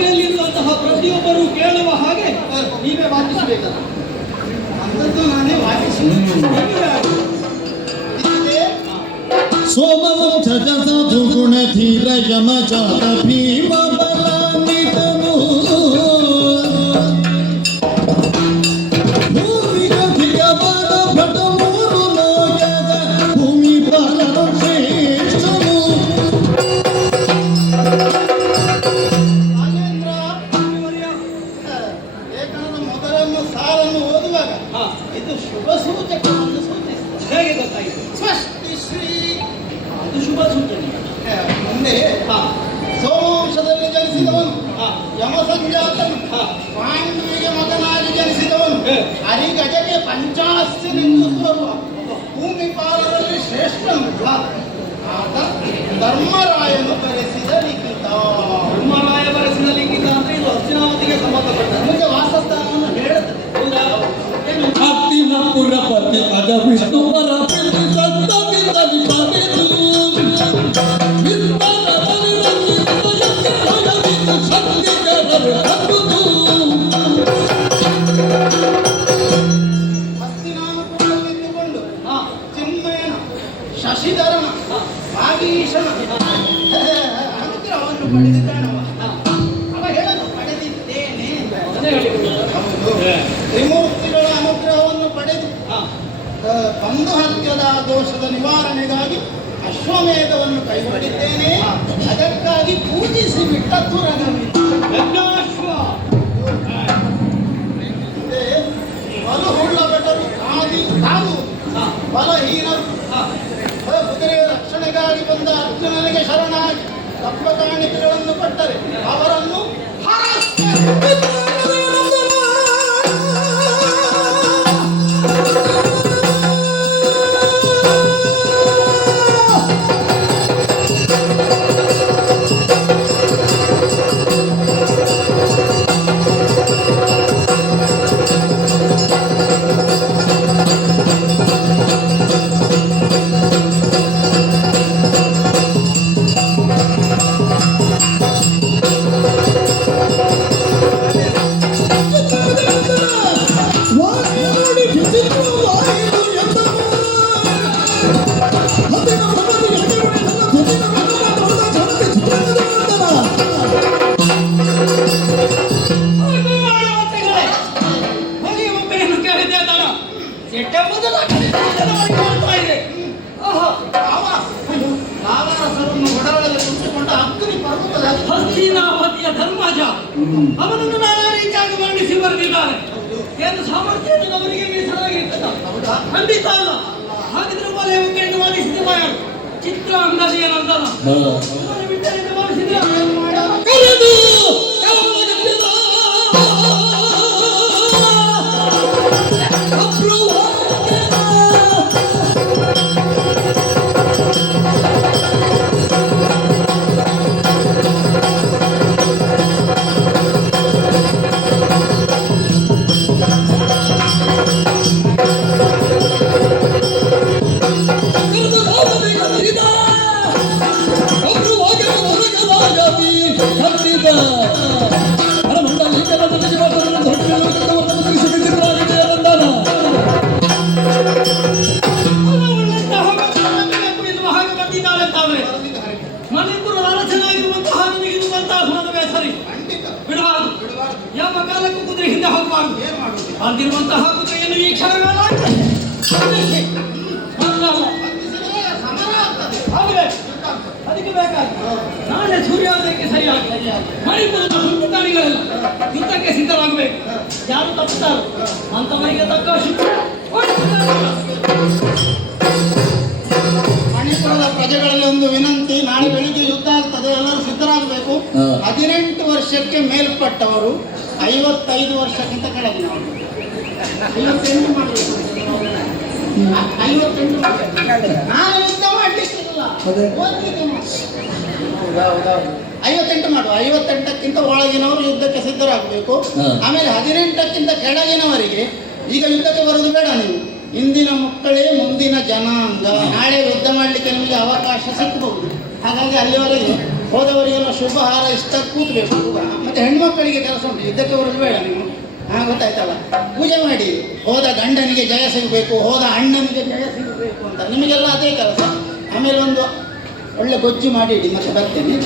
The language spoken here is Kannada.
ಸಭೆಯಲ್ಲಿರುವಂತಹ ಪ್ರತಿಯೊಬ್ಬರು ಕೇಳುವ ಹಾಗೆ ನೀವೇ ವಾಚಿಸಬೇಕಲ್ಲ. ಅಂತದ್ದು ನಾನೇ ಸೋಮವಂಶ ಸಾಧು ಗುಣ ಧೀರ ಯಮಚಾರ ಭೀಮ ಬಲಾನ್ವಿತನು ಭೂಮಿಗಧಿಕ ಬಲ ಭಟ ಮೂರು ಲೋಕದ ಭೂಮಿ ಬಲನ ಶ್ರೇಷ್ಠನು. ಲೇಖನದ ಮೊದಲನ್ನು ಸಾಲನ್ನು ಓದುವಾಗ ಇದು ಶುಭ ಸೂಚಕವನ್ನು ಸೂಚಿಸುತ್ತದೆ. ಹೇಗೆ ಗೊತ್ತಾಯಿತು? ಸ್ವಸ್ತಿ ಶ್ರೀ ಅದು ಶುಭ ಸೂಚನೆ. ಮುಂದೆ ಸೋಮವಂಶದಲ್ಲಿ ಜನಿಸಿದವನು ಯಮಸಂಜಾತನು ಪಾಂಡುವಿಗೆ ಮಗನಾಗಿ ಜನಿಸಿದವನು ಹರಿಗಜಗೆ ಪಂಚಾಸ್ಯನೆಂದು ಬರುವ ಭೂಮಿ ಪಾಲರಲ್ಲಿ ಶ್ರೇಷ್ಠನು ಆತ ಧರ್ಮರಾಯನು ಬರೆಸಿದ ಲಿಖಿತ. ಧರ್ಮರಾಯ ಬರೆಸಿದ ಲಿಖಿತ ಅಂದ್ರೆ ಇದು ಹಸ್ತಿನಾವತಿಗೆ ಸಂಬಂಧಪಟ್ಟ ನಮಗೆ ವಾಸಸ್ಥಾನವನ್ನು ಹೇಳುತ್ತದೆ. ಅತ್ತಿನ ಪುರಪತಿ ಅದ ವಿಷ್ಣು ಪರಪತಿ ಸಂತ ಬಿಂದಲಿ ಕವಿದು ವಿಸ್ತಾರ ಬಲಿರಂಗಿತ ಶಕ್ತಿಗರರು ಹಬ್ಬುದು. ಹಸ್ತಿನಾಮಪುರದಲ್ಲಿದ್ದುಕೊಂಡು ಚಿನ್ಮಯನ ಶಶಿಧರನ ಭಾಗೀಶನ ಅನುಗ್ರಹವನ್ನು ಪಡೆದಿದ್ದಾನವ. ಅವ ಹೇಳಲು ಪಡೆದಿದ್ದೇನೆ. ತ್ರಿಮೂರ್ತಿಗಳ ಅನುಗ್ರಹವನ್ನು ಪಡೆದು ಬಂಧು ಹತ್ಯದ ದೋಷದ ನಿವಾರಣೆಗಾಗಿ ಅಶ್ವಮೇಧವನ್ನು ಕೈಗೊಂಡಿದ್ದೇನೆ. ಅದಕ್ಕಾಗಿ ಪೂಜಿಸಿ ಬಿಟ್ಟದ್ದು ಯಜ್ಞಾಶ್ವ. ಬಲಹುಳ್ಳ ಭಟರು ಕಾದು ಬಲಹೀನರು ಕುದುರೆಯ ರಕ್ಷಣೆಗಾಗಿ ಬಂದ ಅರ್ಜುನನಿಗೆ ಶರಣಾಗಿ ತಪ್ಪ ಕಾಣಿಕೆಗಳನ್ನು ಕೊಟ್ಟರೆ ಅವರನ್ನು ಹಸ್ತಿನಾವತಿಯ ಧರ್ಮಜ ಅವನನ್ನು ನಾನಾ ರೀತಿಯಾಗಿ ವರ್ಣಿಸಿ ಬರೆದಿದ್ದಾರೆ. ಏನು ಸಾಮರ್ಥ್ಯ ಅವರಿಗೆ ಮೀಸಲಾಗಿರ್ತದ? ಖಂಡಿತ ಅಲ್ಲ. ಹಾಗಿದ್ರೆ ವಲಯಕ್ಕೆ ವರ್ಣಿಸಿದ ಯಾರು? ಚಿತ್ರ ಅಂಗದಿ ಏನಂತಲ್ಲ ಬಿಟ್ಟರೆ ಭಾವಿಸಿದ್ರೆ ಯಾವ ಕಾಲಕ್ಕೂ ಕುದುರೆ ಹಿಂದೆ ಹೋಗಬಾರದು. ಅಂತಿರುವಂತಹ ಕುದುರೆಯನ್ನು ಈ ಕ್ಷಣಗಳ ಅದಕ್ಕೆ ಬೇಕಾಗಿ ನಾಳೆ ಸೂರ್ಯೋದಯಕ್ಕೆ ಸರಿಯಾಗಿ ಮಣಿಪುರದ ಹುಟ್ಟುಗಾರಿಗಳೆಲ್ಲ ಯುದ್ಧಕ್ಕೆ ಸಿದ್ಧರಾಗಬೇಕು. ಯಾರು ತಪ್ಪುತ್ತಾರೋ ಅಂತವರಿಗೆ ತಕ್ಕ ಮಣಿಪುರದ ಪ್ರಜೆಗಳಲ್ಲಿ ಒಂದು ವಿನಂತಿ. ನಾಳೆ ಬೆಳಿಗ್ಗೆ ಯುದ್ಧ ಆಗ್ತದೆ, ಎಲ್ಲರೂ ಸಿದ್ಧರಾಗಬೇಕು. 18 ವರ್ಷಕ್ಕೆ ಮೇಲ್ಪಟ್ಟವರು, 55 ವರ್ಷಕ್ಕಿಂತ ಕೆಳಗಿನವರು 58 ಮಾಡಬೇಕು. 58 ನಾನು ಯುದ್ಧ ಮಾಡಲಿಕ್ಕಿಲ್ಲ, 58 ಮಾಡುವ. 58ಕ್ಕಿಂತ ಒಳಗಿನವರು ಯುದ್ಧಕ್ಕೆ ಸಿದ್ಧರಾಗಬೇಕು. ಆಮೇಲೆ 18ಕ್ಕಿಂತ ಕೆಳಗಿನವರಿಗೆ ಈಗ ಯುದ್ಧಕ್ಕೆ ಬರೋದು ಬೇಡ. ನೀವು ಇಂದಿನ ಮಕ್ಕಳೇ ಮುಂದಿನ ಜನಾಂಗ. ನಾಳೆ ಯುದ್ಧ ಮಾಡಲಿಕ್ಕೆ ನಿಮಗೆ ಅವಕಾಶ ಸಿಕ್ಕಬಹುದು. ಹಾಗಾಗಿ ಅಲ್ಲಿವರೆಗೆ ಹೋದವರಿಗೆಲ್ಲ ಶುಭ ಹಾರೈಸ್ತಾ ಕೂತ್ಬೇಕು. ಮತ್ತೆ ಹೆಣ್ಮಕ್ಕಳಿಗೆ ಕೆಲಸ ಉಂಟು, ಯುದ್ಧಕ್ಕೆ ಬರೋದು ಬೇಡ ನೀವು. ಗೊತ್ತಾಯ್ತಲ್ಲ, ಪೂಜೆ ಮಾಡಿ ಹೋದ ಗಂಡನಿಗೆ ಜಯ ಸಿಗಬೇಕು, ಹೋದ ಅಣ್ಣನಿಗೆ ಜಯ ಸಿಗಬೇಕು ಅಂತ ನಿಮಗೆಲ್ಲ ಅದೇ ಕೆಲಸ. ಆಮೇಲೆ ಒಂದು ಒಳ್ಳೆ ಗೊಜ್ಜು ಮಾಡಿ ಇಡಿ, ಮತ್ತೆ ಬರ್ತೇನೆ.